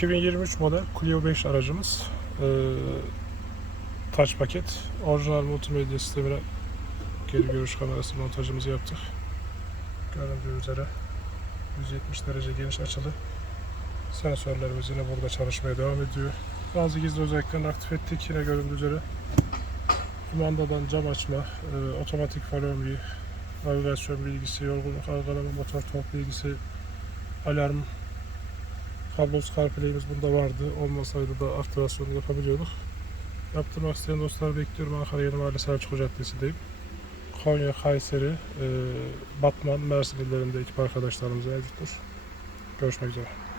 2023 model Clio 5 aracımız. Ee, touch paket. Orijinal multimedya sistemine geri görüş kamerası montajımızı yaptık. Göründüğü üzere 170 derece geniş açılı. Sensörlerimiz yine burada çalışmaya devam ediyor. Bazı gizli özelliklerini aktif ettik. Yine göründüğü üzere kumandadan cam açma, e, otomatik falombi, navigasyon bilgisi, yorgunluk algılama, motor tork bilgisi, alarm, kablosuz CarPlay'imiz bunda vardı. Olmasaydı da aktivasyonu yapabiliyorduk. Yaptırmak isteyen dostlar bekliyorum. Ankara Yeni Mahalle Selçuk Caddesi'ndeyim. Konya, Kayseri, e, Batman, Mersin illerinde ekip arkadaşlarımız mevcuttur. Görüşmek üzere.